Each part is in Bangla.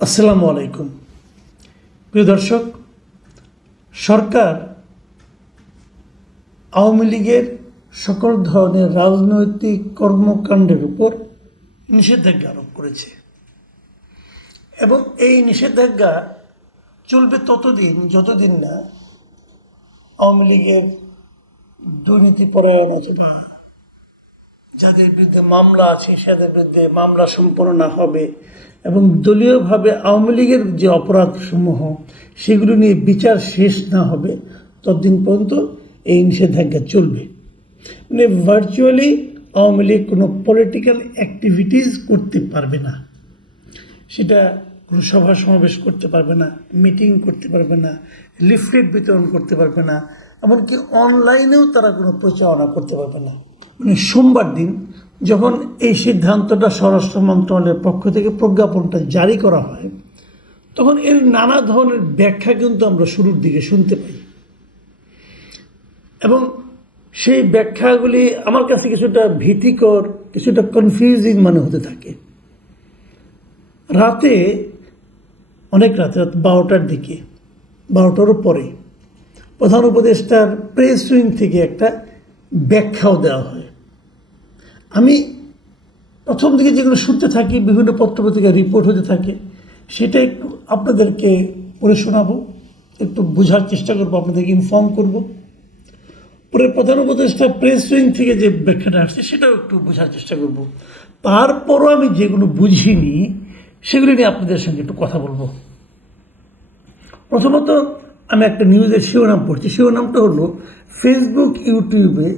আসসালামু আলাইকুম। প্রিয় দর্শক, সরকার আওয়ামী লীগের সকল ধরনের রাজনৈতিক কর্মকাণ্ডের উপর নিষেধাজ্ঞা আরোপ করেছে এবং এই নিষেধাজ্ঞা চলবে ততদিন যতদিন না আওয়ামী লীগের দুর্নীতিপরায়ণ অথবা যাদের বিরুদ্ধে মামলা আছে সেদের বিরুদ্ধে মামলা সম্পন্ন না হবে এবং দলীয়ভাবে আওয়ামী লীগের যে অপরাধসমূহ সেগুলো নিয়ে বিচার শেষ না হবে ততদিন পর্যন্ত এই নিষেধাজ্ঞা চলবে। মানে ভার্চুয়ালি আওয়ামী লীগ কোনো পলিটিক্যাল অ্যাক্টিভিটিস করতে পারবে না, সেটা কোনো সভা সমাবেশ করতে পারবে না, মিটিং করতে পারবে না, লিফলেট বিতরণ করতে পারবে না, এমনকি অনলাইনেও তারা কোনো প্রচারণা করতে পারবে না। মানে সোমবার দিন যখন এই সিদ্ধান্তটা স্বরাষ্ট্র মন্ত্রণালয়ের পক্ষ থেকে প্রজ্ঞাপনটা জারি করা হয় তখন এর নানা ধরনের ব্যাখ্যা কিন্তু আমরা শুরুর দিকে শুনতে পাই এবং সেই ব্যাখ্যাগুলি আমার কাছে কিছুটা ভীতিকর, কিছুটা কনফিউজিং মনে হতে থাকে। রাতে, অনেক রাতে, 12টার দিকে, 12টারও পরে প্রধান উপদেষ্টার প্রেস উইং থেকে একটা ব্যাখ্যাও দেওয়া হয়। আমি প্রথম দিকে যেগুলো শুনতে থাকি, বিভিন্ন পত্রপত্রিকায় রিপোর্ট হতে থাকে, সেটা একটু আপনাদেরকে পড়ে শোনাবো, একটু বোঝার চেষ্টা করবো, আপনাদেরকে ইনফর্ম করব। পরে প্রধান উপদেষ্টা প্রেস উইং থেকে যে ব্যাখ্যাটা আসছে সেটাও একটু বোঝার চেষ্টা করব। তারপরও আমি যেগুলো বুঝিনি সেগুলি নিয়ে আপনাদের সঙ্গে একটু কথা বলবো। প্রথমত আমি একটা নিউজের শিরোনাম পড়ছি। শিরোনামটা হলো ফেসবুক ইউটিউবে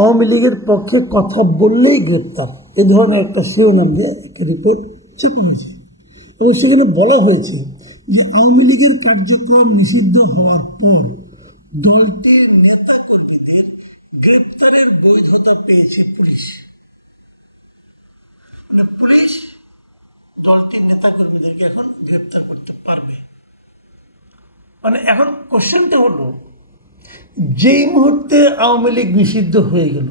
আওয়ামী লীগের পক্ষে কথা বললেই গ্রেপ্তার, এ ধরনের একটা শিরোনাম দিয়ে একটা রিপোর্ট চেপে হয়েছে এবং সেখানে বলা হয়েছে যে আওয়ামী লীগের কার্যক্রম নিষিদ্ধ হওয়ার পর দলটির নেতা কর্মীদের গ্রেপ্তারের বৈধতা পেয়েছে পুলিশ। মানে পুলিশ দলটির নেতা কর্মীদেরকে এখন গ্রেপ্তার করতে পারবে। মানে এখন কোশ্চেনটা হলো, যেই মুহূর্তে আওয়ামী লীগ নিষিদ্ধ হয়ে গেল,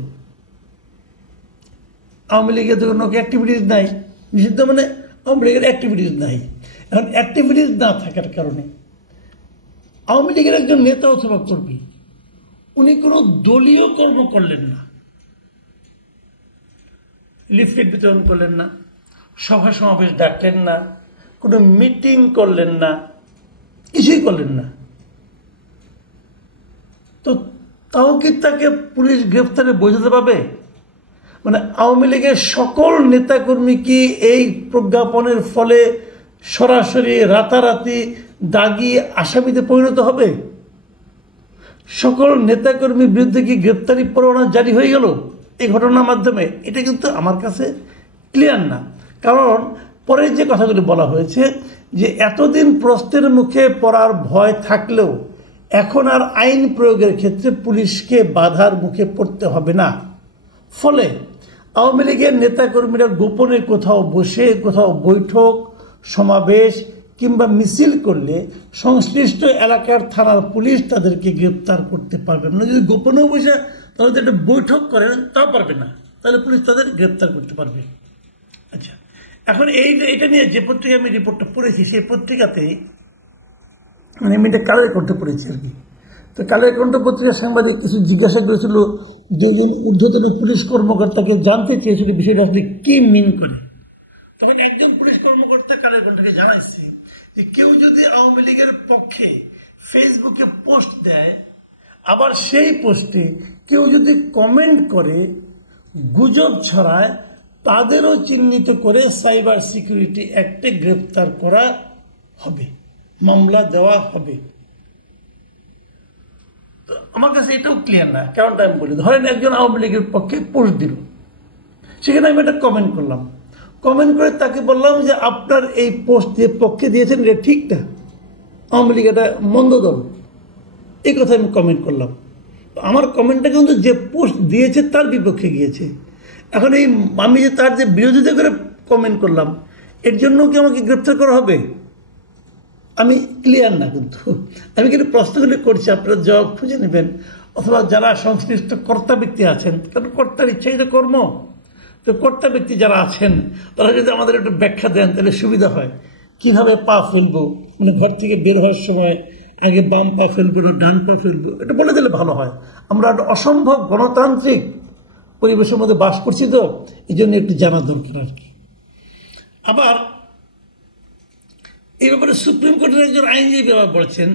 আওয়ামী লীগের তো কোনো অ্যাক্টিভিটিস নাই, নিষিদ্ধ মানে আওয়ামী লীগের অ্যাক্টিভিটিস নাই। এখন অ্যাক্টিভিটিস না থাকার কারণে আওয়ামী লীগের একজন নেতা অথবা কর্মী উনি কোনো দলীয় কর্ম করলেন না, লিফলেট বিতরণ করলেন না, সভা সমাবেশ ডাকলেন না, কোনো মিটিং করলেন না, কিছুই করলেন না, তো তাও কি তাকে পুলিশ গ্রেফতারে বৈধতা পাবে? মানে আওয়ামী লীগের সকল নেতাকর্মী কি এই প্রজ্ঞাপনের ফলে সরাসরি রাতারাতি দাগি আসামিতে পরিণত হবে? সকল নেতাকর্মীর বিরুদ্ধে কি গ্রেপ্তারি পরোয়ানা জারি হয়ে গেল এই ঘটনার মাধ্যমে? এটা কিন্তু আমার কাছে ক্লিয়ার না। কারণ পরে যে কথাগুলি বলা হয়েছে যে এতদিন প্রশ্নের মুখে পড়ার ভয় থাকলেও এখন আর আইন প্রয়োগের ক্ষেত্রে পুলিশকে বাধার মুখে পড়তে হবে না। ফলে আওয়ামী লীগের নেতাকর্মীরা গোপনে কোথাও বসে, কোথাও বৈঠক সমাবেশ কিংবা মিছিল করলে সংশ্লিষ্ট এলাকার থানার পুলিশ তাদেরকে গ্রেপ্তার করতে পারবে না। যদি গোপনেও বসে তাহলে একটা বৈঠক করেন তাও পারবে না, তাহলে পুলিশ তাদের গ্রেপ্তার করতে পারবে। আচ্ছা, এখন এটা নিয়ে যে পত্রিকা আমি রিপোর্টটা পড়েছি সেই পত্রিকাতেই, মানে আমি এটা কালের কণ্ঠ পড়েছি আর কি। তো কালের কণ্ঠ পত্রিকার সাংবাদিক কিছু জিজ্ঞাসা করেছিল, দুজন ঊর্ধ্বতন পুলিশ কর্মকর্তাকে জানতে চেয়েছিল বিষয়টা আসলে কি মিন করে। তখন একজন পুলিশ কর্মকর্তা কালের কণ্ঠকে জানাইছে যে কেউ যদি আওয়ামী লীগের পক্ষে ফেসবুকে পোস্ট দেয়, আবার সেই পোস্টে কেউ যদি কমেন্ট করে, গুজব ছড়ায়, তাদেরও চিহ্নিত করে সাইবার সিকিউরিটি অ্যাক্টে গ্রেপ্তার করা হবে, মামলা দেওয়া হবে। আমার কাছে এটাও ক্লিয়ার না। কারণটা আমি বলি, ধরেন একজন আওয়ামী লীগের পক্ষে পোস্ট দিল, সেখানে আমি একটা কমেন্ট করলাম, কমেন্ট করে তাকে বললাম যে আপনার এই পোস্ট দিয়ে পক্ষে দিয়েছেন, এটা ঠিক না, আওয়ামী লীগ এটা মন্দ দল, এই কথা আমি কমেন্ট করলাম। আমার কমেন্টটা কিন্তু যে পোস্ট দিয়েছে তার বিপক্ষে গিয়েছে। এখন এই আমি যে তার যে বিরোধিতা করে কমেন্ট করলাম, এর জন্য কি আমাকে গ্রেপ্তার করা হবে? আমি ক্লিয়ার না, কিন্তু আমি কিন্তু প্রশ্নগুলি করছি, আপনারা জবাব খুঁজে নেবেন, অথবা যারা সংশ্লিষ্ট কর্তা ব্যক্তি আছেন, কারণ কর্তার ইচ্ছাই তো কর্ম, তো কর্তা ব্যক্তি যারা আছেন তারা যদি আমাদের একটু ব্যাখ্যা দেন তাহলে সুবিধা হয়। কিভাবে পা ফেলবো, মানে ঘর থেকে বের হওয়ার সময় আগে বাম পা ফেলবো না ডান পা ফেলবো, এটা বলে দিলে ভালো হয়। আমরা একটা অসম্ভব গণতান্ত্রিক পরিবেশের মধ্যে বাস করছি, তো এই জন্য একটু জানা দরকার আর কি। আবার এই ব্যাপারে সুপ্রিম কোর্টের একজন আইনজীবী ব্যাপার বলছেন,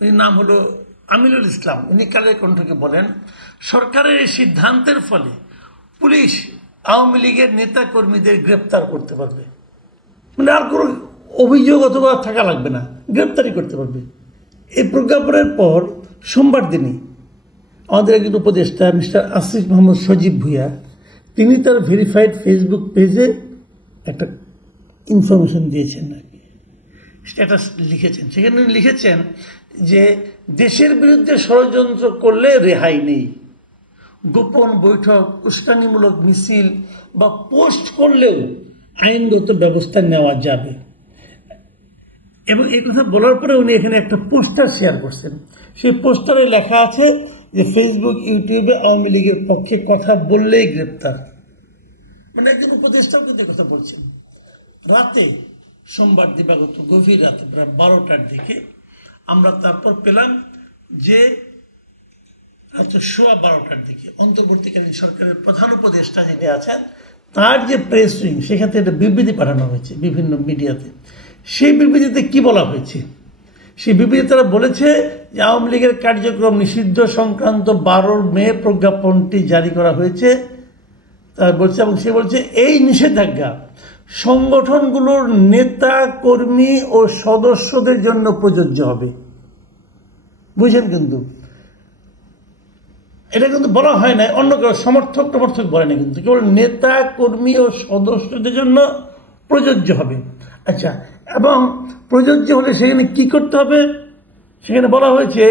উনি নাম হলো আমিনুল ইসলাম। উনি কালের কণ্ঠকে বলেন, সরকারের এই সিদ্ধান্তের ফলে পুলিশ আওয়ামী লীগের নেতা কর্মীদের গ্রেপ্তার করতে পারবে, মানে আর কোনো অভিযোগ অথবা থাকা লাগবে না, গ্রেপ্তারি করতে পারবে। এই প্রজ্ঞাপনের পর সোমবার দিনই আমাদের একজন উপদেষ্টা মিস্টার আসিফ মোহাম্মদ সজীব ভুঁইয়া, তিনি তার ভেরিফাইড ফেসবুক পেজে একটা ইনফরমেশন দিয়েছেন, স্ট্যাটাস লিখেছেন। সেখানে লিখেছেন যে দেশের বিরুদ্ধে ষড়যন্ত্র করলে রেহাই নেই, গোপন বৈঠক, উস্কানিমূলক মিছিল বা পোস্ট করলেও আইনগত ব্যবস্থা নেওয়া যাবে। এবং এই কথা বলার পরে উনি এখানে একটা পোস্টার শেয়ার করছেন। সেই পোস্টারে লেখা আছে যে ফেসবুক ইউটিউবে আওয়ামী লীগের পক্ষে কথা বললেই গ্রেপ্তার। মানে একজন উপদেষ্টাও কিন্তু কথা বলছেন। রাতে, সোমবার দিবাগত গভীর রাতে প্রায় 12টার দিকে আমরা তারপর পেলাম যে রাত 12:15টার দিকে অন্তর্বর্তীকালীন সরকারের প্রধান উপদেষ্টা যিনি আছেন তার যে প্রেস উইং, সেখানে একটা বিবৃতি পাঠানো হয়েছে বিভিন্ন মিডিয়াতে। সেই বিবৃতিতে কি বলা হয়েছে? সেই বিবৃতি তারা বলেছে যে আওয়ামী লীগের কার্যক্রম নিষিদ্ধ সংক্রান্ত 12 মে প্রজ্ঞাপনটি জারি করা হয়েছে। তারা বলছে, এবং সে বলছে এই নিষেধাজ্ঞা সংগঠনগুলোর নেতা কর্মী ও সদস্যদের জন্য প্রযোজ্য হবে। বুঝেন, কিন্তু এটা কিন্তু বলা হয় না অন্য কেউ সমর্থক টমর্থক বলে না, কিন্তু কেবল নেতা কর্মী ও সদস্যদের জন্য প্রযোজ্য হবে। আচ্ছা, এবং প্রযোজ্য হলে সেখানে কি করতে হবে? সেখানে বলা হয়েছে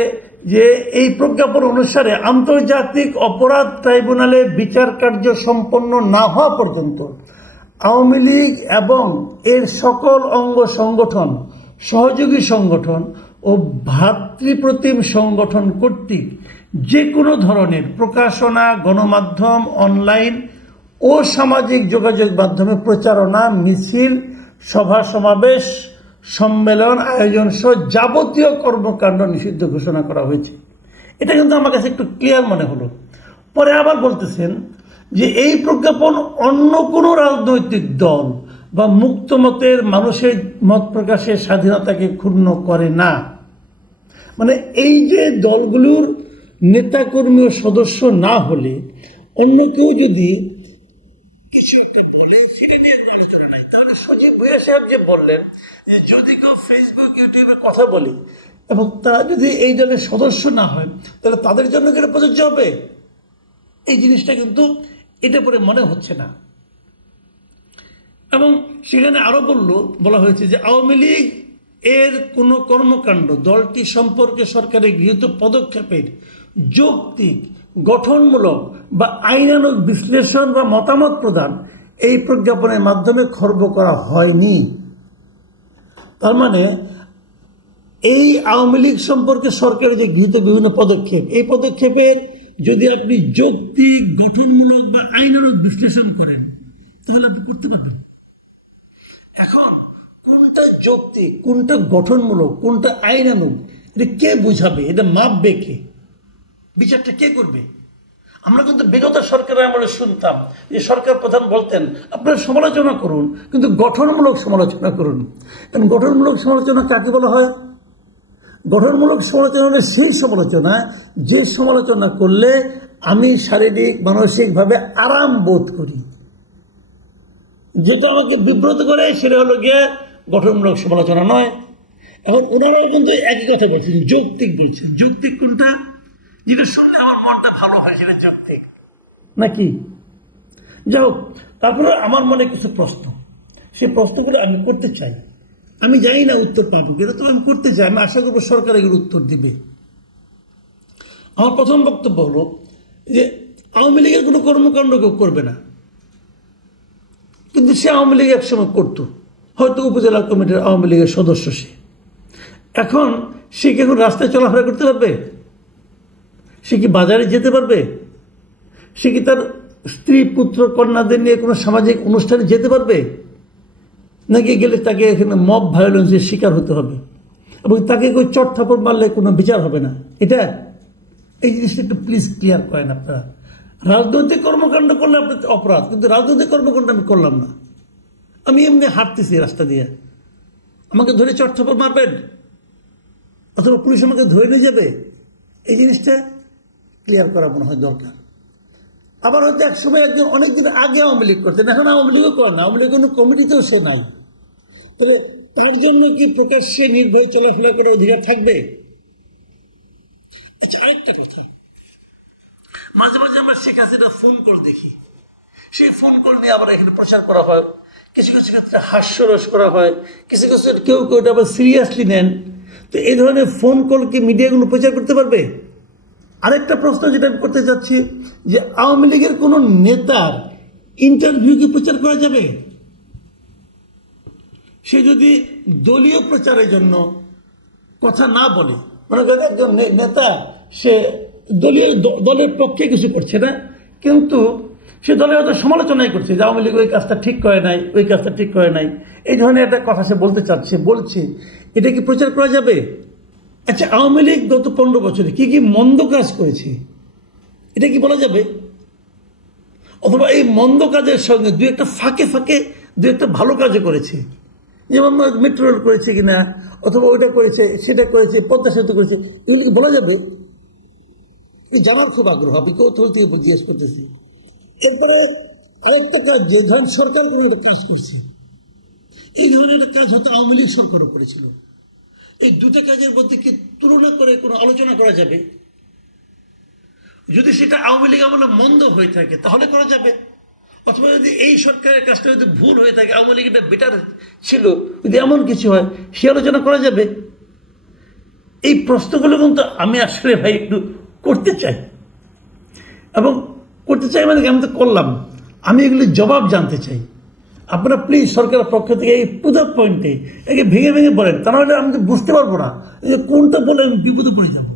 যে এই প্রজ্ঞাপন অনুসারে আন্তর্জাতিক অপরাধ ট্রাইব্যুনালে বিচার কার্য সম্পন্ন না হওয়া পর্যন্ত আওয়ামী লীগ এবং এর সকল অঙ্গ সংগঠন, সহযোগী সংগঠন ও ভ্রাতৃপ্রতিম সংগঠন কর্তৃক যে কোনো ধরনের প্রকাশনা, গণমাধ্যম, অনলাইন ও সামাজিক যোগাযোগ মাধ্যমে প্রচারণা, মিছিল, সভা সমাবেশ, সম্মেলন আয়োজন সহ যাবতীয় কর্মকাণ্ড নিষিদ্ধ ঘোষণা করা হয়েছে। এটা কিন্তু আমার কাছে একটু ক্লিয়ার মনে হলো। পরে আবার বলতেছেন যে এই প্রজ্ঞাপন অন্য কোনো রাজনৈতিক দল বা মুক্ত মতের মানুষের মত প্রকাশের স্বাধীনতাকে ক্ষুণ্ণ করে না। মানে এই যে দলগুলোর নেতাকর্মী ও সদস্য না হলে অন্য কেউ যদি কিছু একটা বলে সেটা নিয়ে আলোচনা নাই, তাহলে সজীব ভুঁইয়া সাহেব যে বললেন যে যদি কেউ ফেসবুক ইউটিউবে কথা বলে এবং তারা যদি এই দলের সদস্য না হয় তাহলে তাদের জন্য কি এটা প্রযোজ্য হবে? এই জিনিসটা কিন্তু এটা পরে মনে হচ্ছে না। এবং সেখানে আরো বলা হয়েছে যে আওয়ামী লীগ এর কোনো কর্মকাণ্ড দলটি সম্পর্কে সরকারের গৃহীত পদক্ষেপের যৌক্তিক, গঠনমূলক বা আইনানুগ বিশ্লেষণ বা মতামত প্রদান এই প্রজ্ঞাপনের মাধ্যমে খর্ব করা হয়নি। তার মানে এই আওয়ামী লীগ সম্পর্কে সরকারের যে গৃহীত বিভিন্ন পদক্ষেপ, এই পদক্ষেপের যদি আপনি যৌক্তিক, গঠনমূলক বা আইনানুগ বিশ্লেষণ করেন তাহলে আপনি করতে পারবেন। এখন কোনটা যৌক্তিক, কোনটা গঠনমূলক, কোনটা আইনানুগ, এটা কে বুঝাবে? এটা মাপবে কে? বিচারটা কে করবে? আমরা কিন্তু বিগত সরকারের আমলে শুনতাম যে সরকার প্রধান বলতেন আপনারা সমালোচনা করুন, কিন্তু গঠনমূলক সমালোচনা করুন। কারণ গঠনমূলক সমালোচনা কাকে বলা হয়? গঠনমূলক সমালোচনা হলে সেই সমালোচনা যে সমালোচনা করলে আমি শারীরিক, মানসিকভাবে আরাম বোধ করি। যেটা আমাকে বিব্রত করে সেটা হলো গিয়ে গঠনমূলক সমালোচনা নয়। এখন ওনারাও কিন্তু একই কথা বলছেন, যৌক্তিক বলছেন। যৌক্তিক কোনটা? যেটা শুনলে আমার মনটা ভালো হয় সেটা যৌক্তিক নাকি? যাই হোক, তারপরে আমার মনে কিছু প্রশ্ন, সেই প্রশ্নগুলো আমি করতে চাই। আমি জানি না উত্তর পাবো কিনা, তো আমি করতে চাই। আমি আশা করবো সরকার এগুলো উত্তর দিবে। আমার প্রথম বক্তব্য হলো যে আওয়ামী লীগের কোনো কর্মকাণ্ড কেউ করবে না, কিন্তু সে আওয়ামী লীগ একসময় করতো, হয়তো উপজেলা কমিটির আওয়ামী লীগের সদস্য সে। এখন সে কি এখন রাস্তায় চলাফেরা করতে পারবে? সে কি বাজারে যেতে পারবে? সে কি তার স্ত্রী, পুত্র, কন্যাদের নিয়ে কোনো সামাজিক অনুষ্ঠানে যেতে পারবে? নাকি গেলে তাকে এখানে মব ভায়োলেন্সের শিকার হতে হবে এবং তাকে কেউ চট থাপড় মারলে কোনো বিচার হবে না? এটা এই জিনিসটা একটু প্লিজ ক্লিয়ার করেন আপনারা। রাজনৈতিক কর্মকাণ্ড করলে আপনার অপরাধ, কিন্তু রাজনৈতিক কর্মকাণ্ড আমি করলাম না, আমি এমনি হাঁটতেছি রাস্তা দিয়ে, আমাকে ধরে চট থাপড় মারবেন অথবা পুলিশ আমাকে ধরে নিয়ে যাবে? এই জিনিসটা ক্লিয়ার করা মনে হয় দরকার। আবার হয়তো এক সময় একজন অনেকদিন আগে আওয়ামী লীগ করতেন, এখন আওয়ামী লীগও করে না, আওয়ামী লীগ কোনো কমিটিতেও সে নাই, তাহলে তার জন্য কি প্রকাশ্যে নির্ভয়ে চলাফেরা করার অধিকার থাকবে? আচ্ছা, আরেকটা কথা, মাঝে মাঝে আমরা শেখ হাসিনা ফোন কল দেখি, সেই ফোন কল নিয়ে আবার এখানে প্রচার করা হয়, কিছু কিছু ক্ষেত্রে হাস্যরস করা হয়, কিছু কিছু কেউ কেউ এটা আবার সিরিয়াসলি নেন। তো এই ধরনের ফোন কল কি মিডিয়াগুলো প্রচার করতে পারবে? আরেকটা প্রশ্ন যেটা আমি করতে চাচ্ছি, যে আওয়ামী লীগের কোন নেতার ইন্টারভিউ কি প্রচার করা যাবে? সে যদি দলীয় প্রচারের জন্য কথা না বলে, মনে করেন একজন নেতা সে দলের পক্ষে কিছু করছে না, কিন্তু সে দলের হয়তো সমালোচনাই করছে যে আওয়ামী লীগ ওই কাজটা ঠিক করে নাই, ওই কাজটা ঠিক করে নাই, এই ধরনের একটা কথা সে বলতে চাচ্ছে, বলছে, এটা কি প্রচার করা যাবে? আচ্ছা, আওয়ামী লীগ গত 15 বছরে কি কি মন্দ কাজ করেছে, এটা কি বলা যাবে? অথবা এই মন্দ কাজের সঙ্গে দুই একটা ফাঁকে ফাঁকে দুই একটা ভালো কাজও করেছে, যেমন মেট্রো রেল করেছে কিনা, অথবা ওইটা করেছে, সেটা করেছে, পদ্মা সেতু করেছে, এগুলো কি বলা যাবে? জানার খুব আগ্রহ, আমি কৌতূহল থেকে জিজ্ঞেস করতেছি। এরপরে আরেকটা কাজ, যে ধরেন সরকার কোনো একটা কাজ করছে, এই ধরনের একটা কাজ হয়তো আওয়ামী লীগ সরকারও করেছিল, এই দুটা কাজের মধ্যে কি তুলনা করে কোনো আলোচনা করা যাবে? যদি সেটা আওয়ামী লীগ আমলে মন্দ হয়ে থাকে তাহলে করা যাবে, অথবা যদি এই সরকারের কাজটা যদি ভুল হয়ে থাকে, আওয়ামী লীগ এটা বেটার ছিল, যদি এমন কিছু হয় সে আলোচনা করা যাবে? এই প্রশ্নগুলো কিন্তু আমি আসলে ভাই একটু করতে চাই, এবং করতে চাই মানে আমি তো করলাম, আমি এগুলি জবাব জানতে চাই। আপনারা প্লিজ সরকারের পক্ষ থেকে এই পুরো পয়েন্টে একে ভেঙে ভেঙে বলেন, তা নাহলে আমি তো বুঝতে পারবো না যে কোনটা বলে আমি বিপদে পড়ে যাব।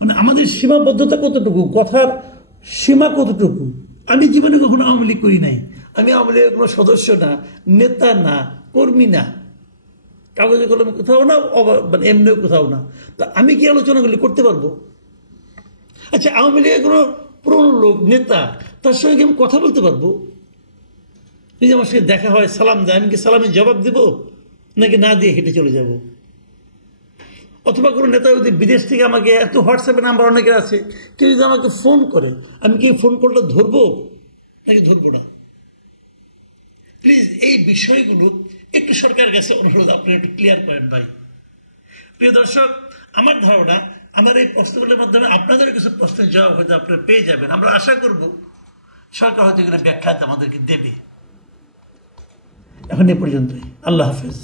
মানে আমাদের সীমাবদ্ধতা কতটুকু, কথার সীমা কতটুকু। আমি জীবনে কখনো আওয়ামী লীগ করি নাই, আমি আওয়ামী লীগের কোনো সদস্য না, নেতা না, কর্মী না, কাগজে কলমে কোথাও না, মানে এমনিও কোথাও না, তা আমি কি আলোচনাগুলি করতে পারবো? আচ্ছা, আওয়ামী লীগের কোনো পুরনো লোক, নেতা, তার সঙ্গে আমি কথা বলতে পারবো? যদি আমার সঙ্গে দেখা হয়, সালাম দেয়, আমি কি সালামের জবাব দেব, নাকি না দিয়ে হেঁটে চলে যাব? অথবা কোনো নেতা যদি বিদেশ থেকে আমাকে, এত হোয়াটসঅ্যাপে নাম্বার অনেকের আছে, কেউ যদি আমাকে ফোন করে, আমি কি ফোন কলটা ধরবো নাকি ধরবো না? প্লিজ এই বিষয়গুলো একটু সরকারের কাছে অনুরোধ, আপনি একটু ক্লিয়ার করেন ভাই। প্রিয় দর্শক, আমার ধারণা আমার এই প্রশ্নগুলোর মাধ্যমে আপনাদের কিছু প্রশ্নের জবাব হয়তো আপনারা পেয়ে যাবেন। আমরা আশা করব সরকার হয়তো এগুলো ব্যাখ্যা আমাদেরকে দেবে। এখন এ পর্যন্তই, আল্লাহ হাফেজ।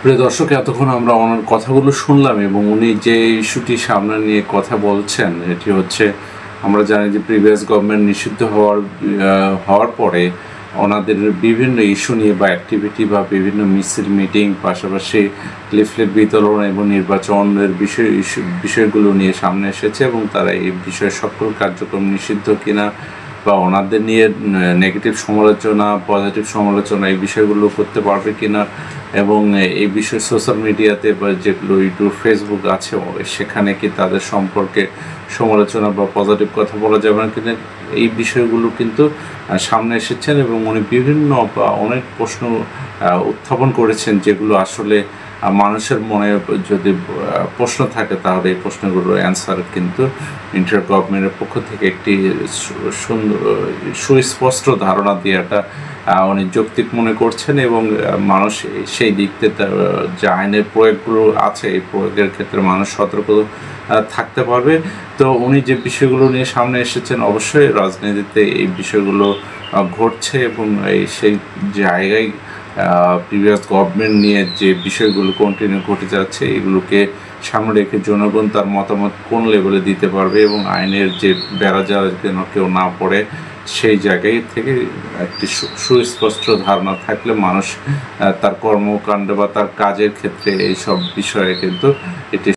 প্রিয় দর্শক, এতক্ষণ আমরা ওনার কথাগুলো শুনলাম, এবং উনি যে ইস্যুটি সামনে নিয়ে কথা বলছেন, এটি হচ্ছে, আমরা জানি যে প্রিভিয়াস গভর্নমেন্ট নিষিদ্ধ হওয়ার পরে ওনাদের বিভিন্ন ইস্যু নিয়ে বা অ্যাক্টিভিটি বা বিভিন্ন মিছিল, মিটিং, পাশাপাশি লিফলেট বিতরণ এবং নির্বাচনের বিষয়গুলো নিয়ে সামনে এসেছে, এবং তারা এই বিষয়ে সকল কার্যক্রম নিষিদ্ধ কিনা বা ওনাদের নিয়ে নেগেটিভ সমালোচনা, পজিটিভ সমালোচনা, এই বিষয়গুলো করতে পারবে কিনা, এবং এই বিষয়ে সোশ্যাল মিডিয়াতে বা যেগুলো ইউটিউব, ফেসবুক আছে, সেখানে কি তাদের সম্পর্কে সমালোচনা বা পজিটিভ কথা বলা যাবে না কিনা, এই বিষয়গুলো কিন্তু সামনে এসেছেন, এবং উনি বিভিন্ন বা অনেক প্রশ্ন উত্থাপন করেছেন, যেগুলো আসলে মানুষের মনে যদি প্রশ্ন থাকে তাহলে এই প্রশ্নগুলোর অ্যান্সার কিন্তু ইন্টার গভর্নমেন্টের পক্ষ থেকে একটি সুন্দর সুস্পষ্ট ধারণা দেওয়াটা উনি যৌক্তিক মনে করছেন, এবং মানুষ সেই দিক থেকে যে আইনের প্রয়োগগুলো আছে, এই প্রয়োগের ক্ষেত্রে মানুষ সতর্ক থাকতে পারবে। তো উনি যে বিষয়গুলো নিয়ে সামনে এসেছেন, অবশ্যই রাজনীতিতে এই বিষয়গুলো ঘটছে, এবং সেই জায়গায় প্রিভিয়াস গভর্নমেন্ট নিয়ে যে বিষয়গুলো কন্টিনিউ ঘটে যাচ্ছে, এগুলোকে সামনে রেখে জনগণ তার মতামত কোন লেভেলে দিতে পারবে, এবং আইনের যে বেড়া যাওয়া যেন কেউ না পড়ে, সেই জায়গায় থেকে একটি সুস্পষ্ট ধারণা থাকলে মানুষ তার কর্মকাণ্ড বা তার কাজের ক্ষেত্রে এইসব বিষয়ে কিন্তু এটি